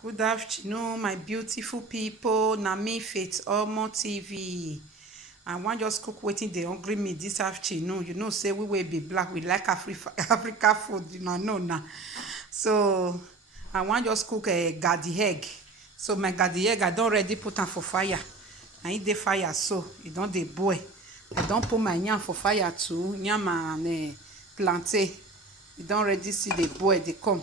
Good afternoon, my beautiful people. Na me Faith Omo TV. I wan just cook wetin dey hungry me this afternoon. You know, say we will be black. We like Africa food. You know na. So I wan just cook a garden egg. So my garden egg, I don already put am for fire. Na it dey fire so e don dey boil. I don put my yam for fire too. Yam and plantain. E don already see dey boil dey come.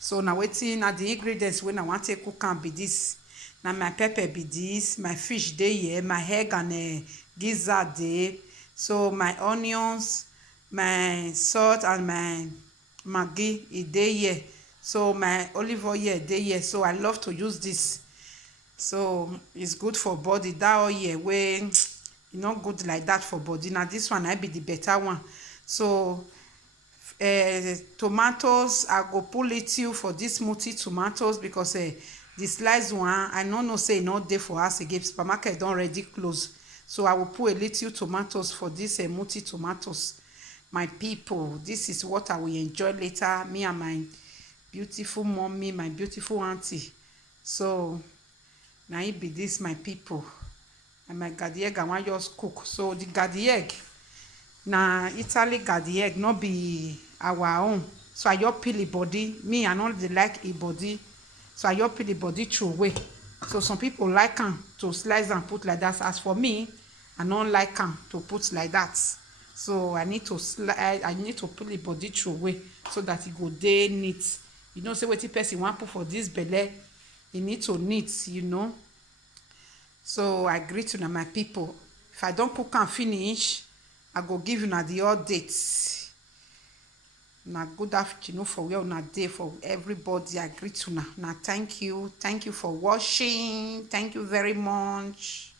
So na wetin na the ingredients wey I wan take cook am be this. Na my pepper be this, my fish dey here, my egg and gizzard dey. So my onions, my salt and my maggi e dey here. So my olive oil dey here. So I love to use this. So it's good for body. That oil wey e no good like that for body. Na this one na be the better one. So tomatoes, I go put little for this multi tomatoes because the sliced one I no know say e no dey for house again. Supermarket don already close. So I will put a little tomatoes for this multi tomatoes. My people, this is what I will enjoy later, me and my beautiful mommy, my beautiful auntie. So now it be this, my people. And my garden egg I wan just cook. So the garden egg na Italy garden egg, no be our own. So I just peel the body. Me, I no dey like e body. So I just peel the body through away. So some people like am to slice and put like that. As for me, I don't like am to put like that. So I need to peel the body through away so that it go dey neat. You know, say wetin person wan put for this belle, e need to neat, you know. So I greet una my people. If I don't cook am finish, I go give una the updates. Na good afternoon for where una dey for everybody. I greet una. Na thank you for watching. Thank you very much.